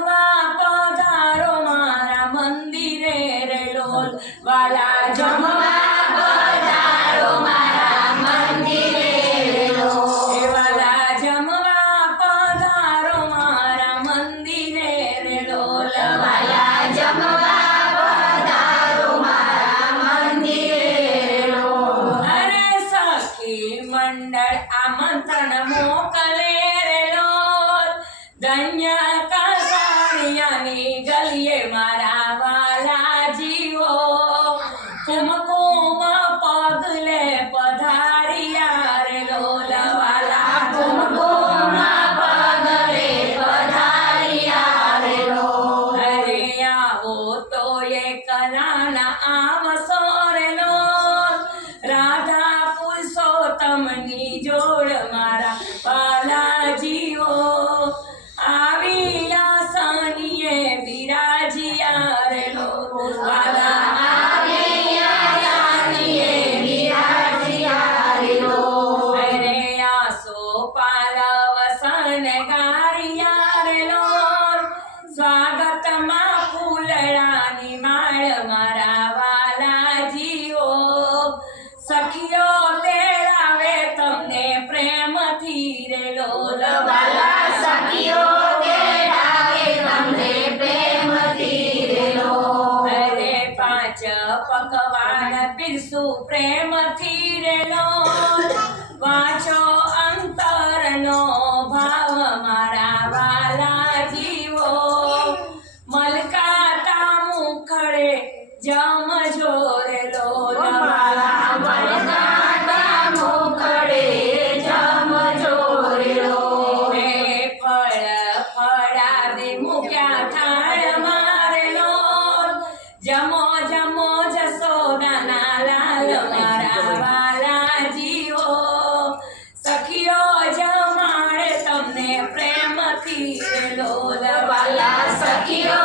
માં પધારો મારા મંદિરે રે વાલા પ્રેમથી રેલો વાંચો અંતરનો ભાવ મારા વાલા જીવો. Shakira.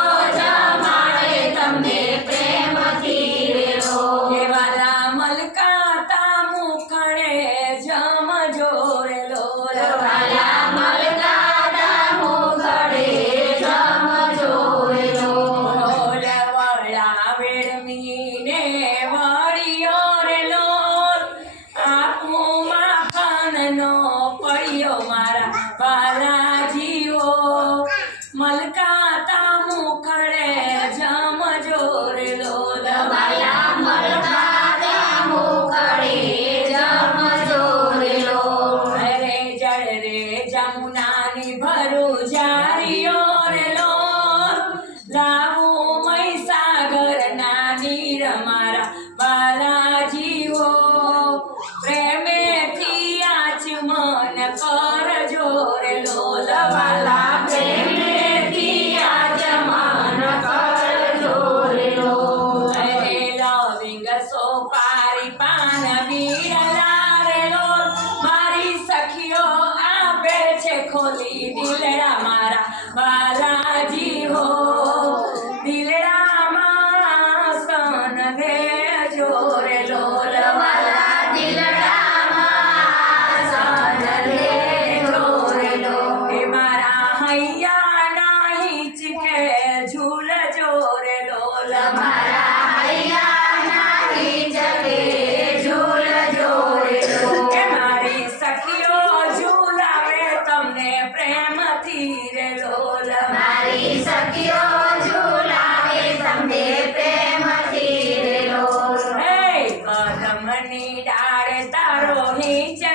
પ્રેમથી રે લોલ મારી સખીઓ ઝુલાવે તમને પ્રેમથી રે લોલ હે કદમની ડાળે તારો નીચે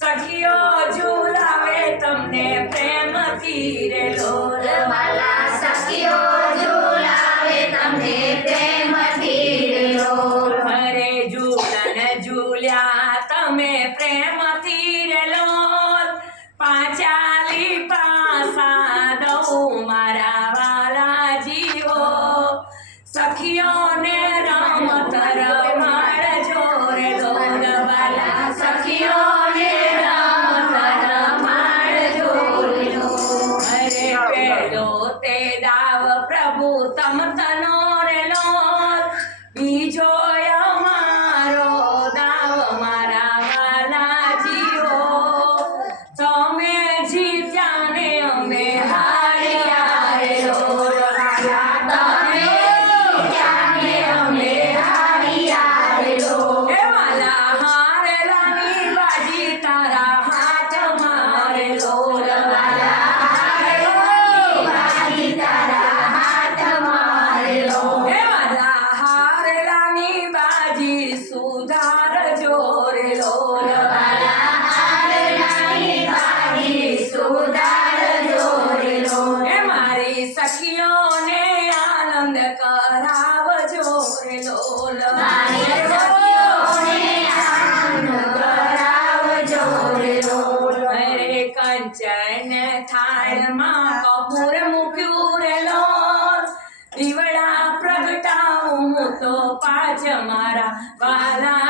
સખીઓ ઝુલાવે તમને પ્રેમથી રે તમે પ્રેમથી સખીઓને આનંદ કરાવજો રે લોલ. કંચન થાળમાં કપૂર મૂક્યું રે લોલ. દીવડા પ્રગટાવું તો પાછ મારા વાલા